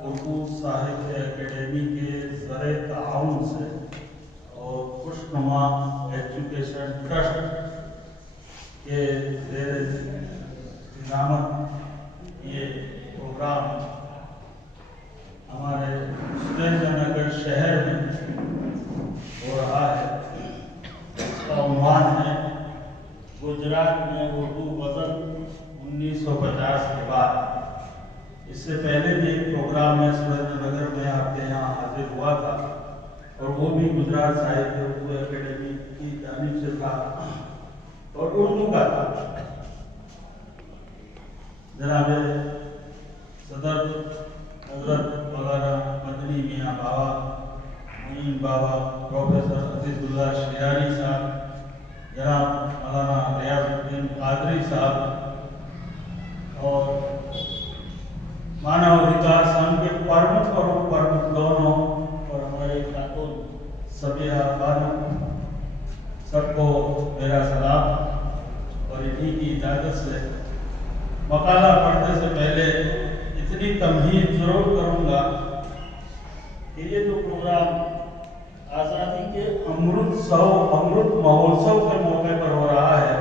اردو साहित्य एकेडमी के ज़रिए ताउन से और खुशनुमा एजुकेशन ट्रस्ट के ज़ेर इनामत ये प्रोग्राम हमारे सुरेंद्रनगर शहर में हो रहा है। इसका उन्वान है गुजरात में उर्दू गज़ल 1950 के बाद। इससे पहले भी एक प्रोग्राम में सुरेंद्रनगर में आपके यहाँ हाजिर हुआ था और वो भी गुजरात साहित्य उर्दू एकेडमी की जानिब से था और उर्दू का था। जनाब सदर हजरत मौलाना मदनी मियाँ बाबा, मुईन बाबा, प्रोफेसर अजीजुल्लाह शिरानी साहब, जनाब मौलाना रियाजुद्दीन कादरी साहब और मानव अधिकार संघ के प्रमुख और उप प्रमुख दोनों और हमारे खातून सबिया खानम, सबको मेरा सलाम। और इन्हीं की इजाज़त से मकाला पढ़ने से पहले इतनी तमहीद जरूर करूँगा कि ये जो प्रोग्राम आज़ादी के अमृत महोत्सव के मौके पर हो रहा है,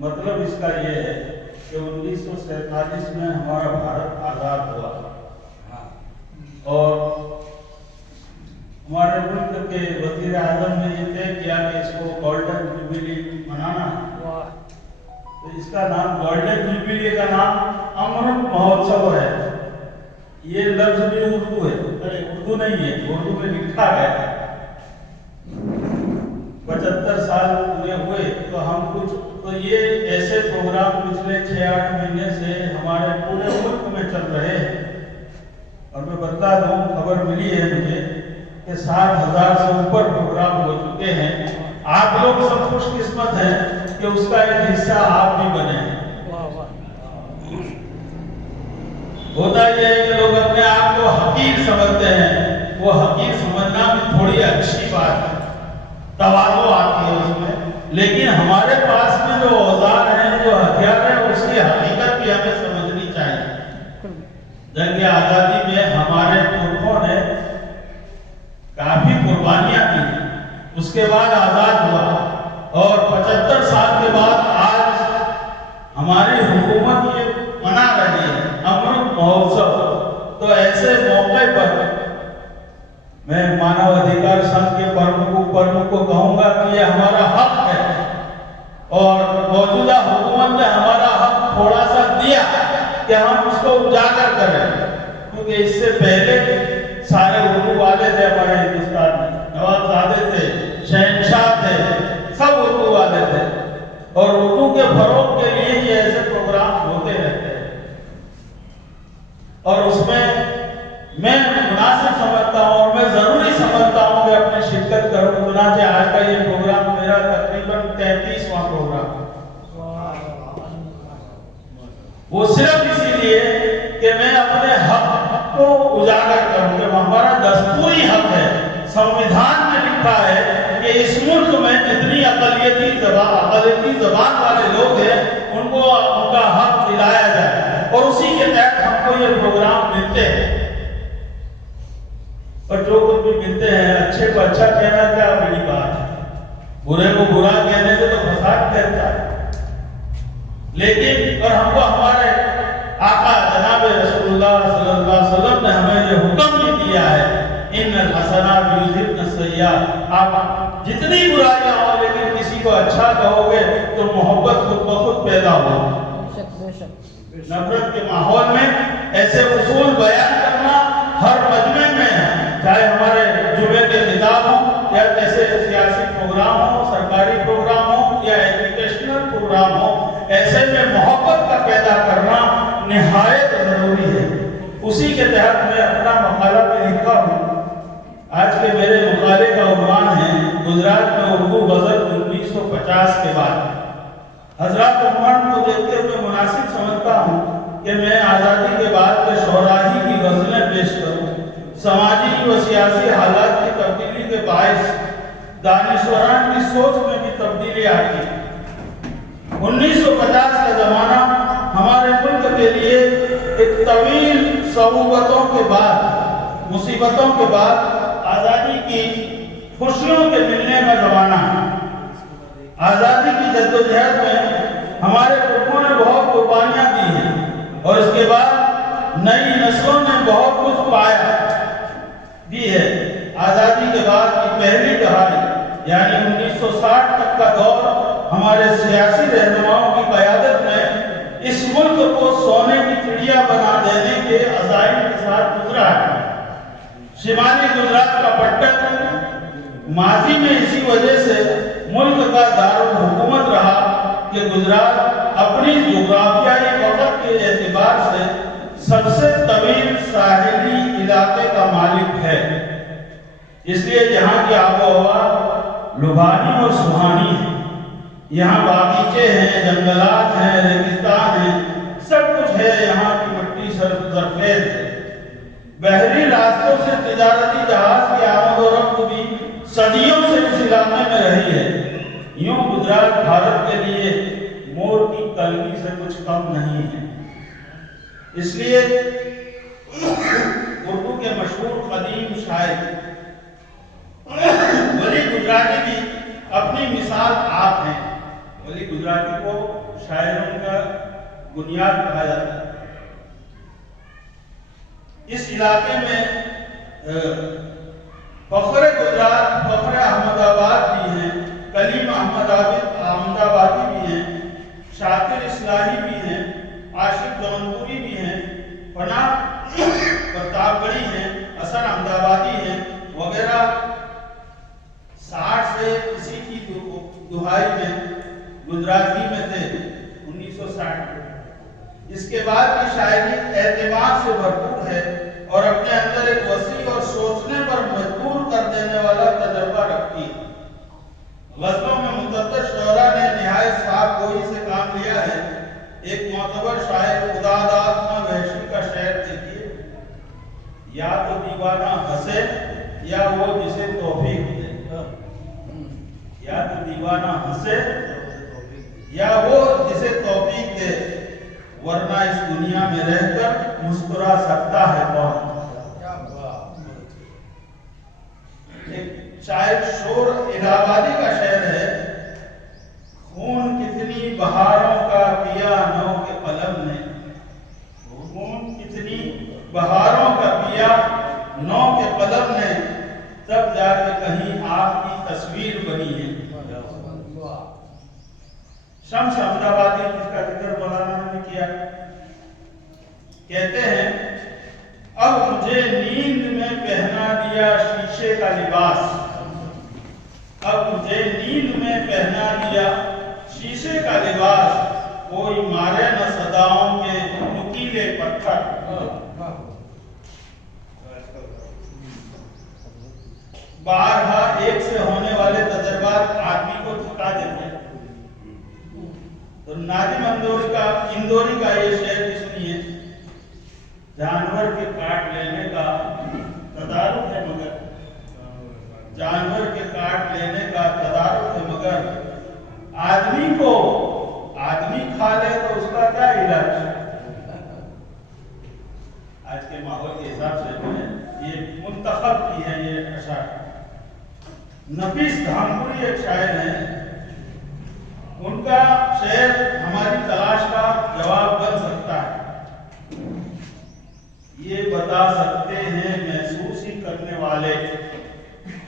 मतलब इसका ये है कि 1947 में हमारा भारत आज़ाद हुआ और हमारे मुल्क के वज़ीर आज़म ने ये तय किया कि इसको गोल्डन जुबली मनाना है। तो इसका नाम गोल्डन जुबली का नाम अमृत महोत्सव है। ये लफ्ज भी उर्दू है, अरे उर्दू नहीं है, उर्दू में लिखा गया है। 75 साल पूरे हुए तो हम कुछ तो ये ऐसे प्रोग्राम पिछले 6-8 महीने से हमारे पूरे मुल्क में चल रहे हैं। और मैं बता दूं, खबर मिली है मुझे कि 7,000 से ऊपर प्रोग्राम हो चुके हैं। आप लोग सब खुशकिस्मत हैं कि उसका एक हिस्सा आप भी बने हैं। होता यह है कि लोग अपने आप को हकीर समझते हैं, वो हकीर समझना भी थोड़ी अच्छी बात है, तवाज़ु आती है उसमें। लेकिन हमारे पास में जो औजार हैं, जो हथियार हैं, उसकी हकीकत भी हमें समझनी चाहिए। जंग आज़ादी में हमारे पुरखों ने काफी कुर्बानियां दी, उसके बाद आजाद हुआ और 75 साल के बाद आज हमारी हुकूमत ये मना रही है अमृत महोत्सव। तो ऐसे मौके पर मैं मानव अधिकार संघ के प्रमुख को कहूंगा कि ये हमारा हक है और मौजूदा हुकूमत ने हमारा हक थोड़ा सा दिया कि हम उसको उजागर करें, क्योंकि इससे पहले सारे उर्दू वाले थे हमारे हिंदुस्तान में, नवाबजादे थे, शहनशाह थे, सब उर्दू वाले थे और उर्दू के फरोग के लिए ये ऐसे प्रोग्राम होते रहते हैं। और उसमें मैं मुनासिब समझता हूँ और मैं जरूरी समझता हूँ कि अपनी शिरकत करूँ। चुनांचे आज का ये प्रोग्राम मेरा तकरीबन 33वां प्रोग्राम, वो सिर्फ इसीलिए कि मैं अपने हक को उजागर करूँ कि हमारा दस्तूरी हक है। संविधान में लिखा है कि इस मुल्क में जितनी अक़लियती ज़बान वाले लोग हैं उनको उनका हक दिलाया जाए और उसी के तहत हमको ये प्रोग्राम मिलते हैं। और जो कुछ भी मिलते हैं, अच्छे को अच्छा कहना क्या बड़ी बात है, बुरे को बुरा कहने से तो फसाद फैलता है। लेकिन और हमको हमारे आका जनाब रसूलुल्लाह सल्लल्लाहु अलैहि वसल्लम ने हमें ये हुक्म भी दिया है, इन्नल हसनात युज़हिबन सय्यात। आप जितनी बुराइयां हो लेकिन किसी को अच्छा कहोगे तो मोहब्बत खुद ब खुद पैदा होगी। नफरत के माहौल में ऐसे उसूल बयान करना हर मजमे में है, चाहे हमारे जुमे के खिताब हो या जैसे सियासी प्रोग्राम हो, सरकारी प्रोग्राम हो या एजुकेशनल प्रोग्राम हो, ऐसे में मोहब्बत का पैदा करना निहायत जरूरी है। उसी के तहत मैं अपना मकाला में लिखा हूँ। आज के मेरे मकाले का उन्वान है गुजरात में उर्दू गजल 1950 के बाद। हजरत उम्मत को देखते हुए मुनासिब समझता हूँ कि मैं आज़ादी के बाद के शोराही की गजलें पेश करूँ। समाजी व सियासी हालात की तब्दीली के बायस दानिशवरान की सोच में भी तब्दीली आती है। 1950 का जमाना हमारे मुल्क के लिए एक तवील صعوبتوں کے بعد, مصیبتوں کے بعد آزادی کی خوشیوں کے ملنے کا زمانہ ہے. آزادی کی جدوجہد میں ہمارے لوگوں نے بہت قربانیاں دی ہیں اور اس کے بعد نئی نسلوں نے بہت کچھ پایا دی ہے. آزادی کے بعد کی پہلی دہائی یعنی 1960 تک کا دور ہمارے سیاسی رہنماؤں کی قیادت میں اس ملک کو سونے کی چڑیا بنا دینے کے عزائم کے ساتھ گزرا ہے. شمالی گجرات کا پٹن ماضی میں اسی وجہ سے ملک کا دارالحکومت رہا کہ گجرات اپنی جغرافیائی وقت کے اعتبار سے سب سے طویل ساحلی علاقے کا مالک ہے. اس لیے یہاں کی آب و ہوا لبھانی اور سہانی ہے. یہاں باغیچے ہیں, جنگلات ہیں, ریگستان ہیں, سب کچھ ہے. یہاں کی مٹی زرخیز ہے. بحری راستوں سے تجارتی جہاز کی آمد و رفت بھی صدیوں سے اس علاقے میں رہی ہے. یوں گجرات بھارت کے لیے مور کی کلمی سے کچھ کم نہیں ہے. اس لیے اردو کے مشہور قدیم شاعر ولی گجراتی بھی اپنی مثال آپ ہیں. ولی گجراتی کو شاعروں کا بنیاد کہا جاتا ہے. اس علاقے میں فخر گجرات, فخر احمد آباد بھی ہیں, کلیم احمد آبادی بھی ہیں, شاکر اصلاحی بھی ہیں, عاشق جونپوری بھی ہیں, پناہ پرتاپ گڑھی ہیں, حسن احمد آبادی ہیں وغیرہ. 60 سے اسی کی دہائی میں گجراتی میں تھے 1960. اس کے بعد کی شاعری اعتماد سے بھرپور ہے اور اپنے اندر ایک وسیع اور سوچنے پر مجبور کر دینے والا تجربہ رکھتی ہے. غزلوں میں متعدد شعراء نے نہایت صاف گوئی سے کام لیا ہے. ایک معتبر شاعر خداداد وحشی کا شعر دیکھیے, یا تو دیوانہ ہنسے یا وہ جسے توفیق دے. یا تو دیوانہ ہنسے یا وہ جسے توفیق دے, ورنہ اس دنیا میں رہ کر مسکرا سکتا ہے کون. ایک شاعر شور الہ آبادی کا شعر ہے, خون کتنی بہاروں کا پیا نو کے قلم نے, خون کتنی بہاروں کا پیا نو کے قلم نے, تب جا کے کہیں آپ کی تصویر بنی ہے. شمس احمد آبادی جس کا ذکر مولانا نے کیا, کہتے ہیں اب مجھے نیند میں پہنا دیا شیشے کا لباس, اب مجھے نیند میں پہنا دیا شیشے کا لباس, کوئی مارے نہ صداؤں کے نکیلے پتھر. بارہا ایک سے ہونے والے تجربات آدمی کو تھکا دیتے ہیں. تو نادم اندوری کا یہ شعر بھی سنیے, جانور کے کاٹ لینے کا تدارک ہے مگر, جانور کے کاٹ لینے کا تدارک ہے مگر, آدمی کو آدمی کھا لے تو اس کا کیا علاج. آج کے ماحول کے حساب سے یہ منتخب کی ہے یہ اشعار. نفیس دھامپوری ایک شاعر ہیں, ان کا شعر ہماری تلاش کا جواب بن سکتا ہے. یہ بتا سکتے ہیں محسوس ہی کرنے والے,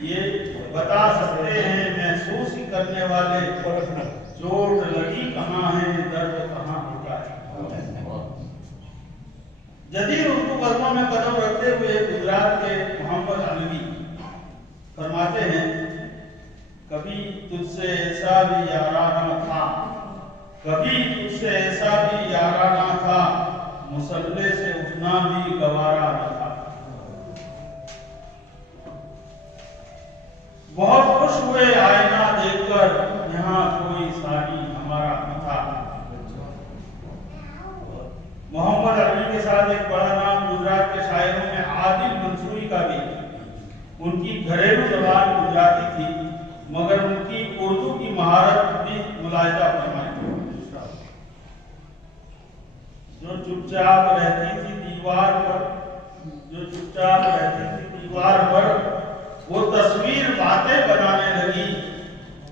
یہ بتا سکتے ہیں محسوس ہی کرنے والے, چوٹ لگی کہاں ہے درد کہاں ہوتا ہے. جدید اردو غزلوں میں قدم رکھتے ہوئے گجرات کے محمد علوی فرماتے ہیں, کبھی تجھ سے ایسا بھی یارانہ تھا, کبھی تجھ سے ایسا بھی یارانہ تھا, مسلح سے اٹھنا بھی گوارا نہ تھا. بہت خوش ہوئے آئینہ دیکھ کر, یہاں کوئی ثانی ہمارا نہ تھا. محمد علی کے ساتھ ایک بڑا نام گجرات کے شاعروں میں عادل منصوری کا بھی. ان کی گھریلو زبان گجراتی تھی مگر ان کی اردو کی مہارت بھی ملاحظہ فرمائیں. جو چپ چاپ رہتی تھی दीवार पर, जो चुपचाप रहती थी दीवार पर, वो तस्वीर बातें बनाने लगी।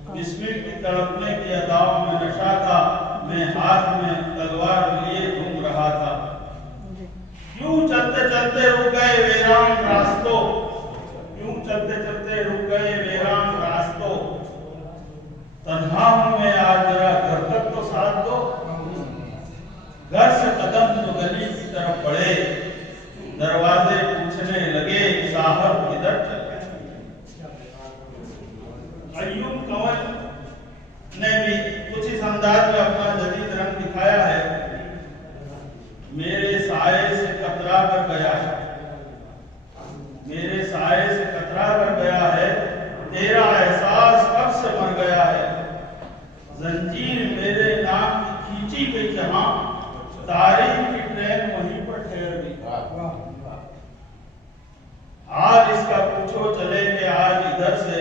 बिस्मिल की तड़पने की अदाओं में नशा था, मैं हाथ में तलवार लिए घूम रहा था। यूं चलते चलते रुक गए वीरान रास्तों, यूं चलते चलते रुक गए वीरान रास्तों, तन्हा हूं मैं आज जरा घर तक तो साथ दो। घर से कदम तो गली की तरफ बढ़े, दरवाजे पूछने लगे साहब किधर चल गए। अय्यूब कंवल ने भी कुछ इस अंदाज में अपना जदीद रंग दिखाया है। मेरे साए से कतरा कर गया है, मेरे साए से कतरा कर गया है, तेरा एहसास कब से मर गया है। जंजीर मेरे नाम की खींची गई जहां, तारीख की ट्रेन वहीं पर ठहर गई। आज इसका पूछो चले कि आज इधर से,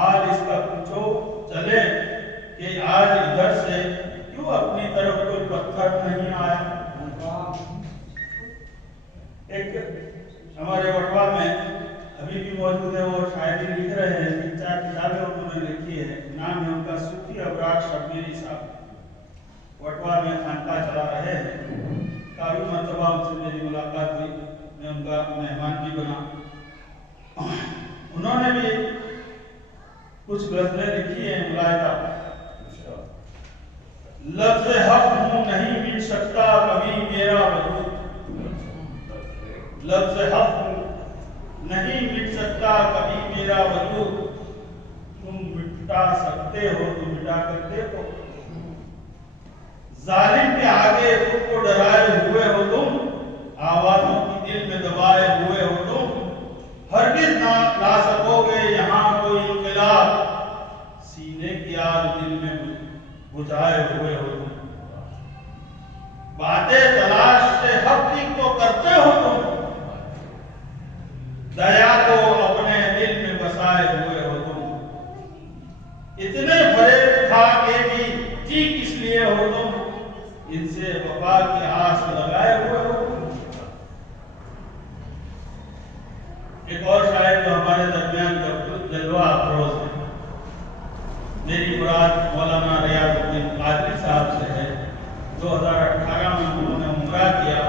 आज इसका पूछो चले कि आज इधर से क्यों अपनी तरफ कोई पत्थर नहीं आया। एक हमारे वटवा में अभी भी मौजूद है, वो शायरी लिख रहे हैं, 3-4 किताबें उन्होंने लिखी है। नाम है उनका सूफी अबरार शब्बीरी साहब, वटवा में खानका चला रहे हैं। काफी मरतबा उनसे मेरी मुलाकात हुई, मैं उनका मेहमान भी बना। उन्होंने भी कुछ गजलें लिखी हैं मुलायदा। लफ्ज़ हक हूं नहीं मिट सकता कभी मेरा वजूद, लफ्ज़ हक हूं नहीं मिट सकता कभी मेरा वजूद, तुम मिटा सकते हो तो मिटा कर देखो। जालिम के आगे खुद को डराए हुए हो तुम, आवाजों की दिल में दबाए हुए हो तुम, हरगिज ना ला सकोगे यहाँ कोई इंकलाब, सीने की आग दिल में बुझाए हुए हो तुम। बातें तलाश से हक की तो करते हो तुम, दया को अपने दिल में बसाए हुए हो तुम। इतने भरे खा के भी जी किस लिए हो तुम, इनसे वफा की आस लगाए हुए हो। एक और शायर जो हमारे दरमियान जलवा अफरोज है, मेरी मुराद मौलाना रियाजुद्दीन कादरी साहब से है। 2018 में उन्होंने उम्रा किया।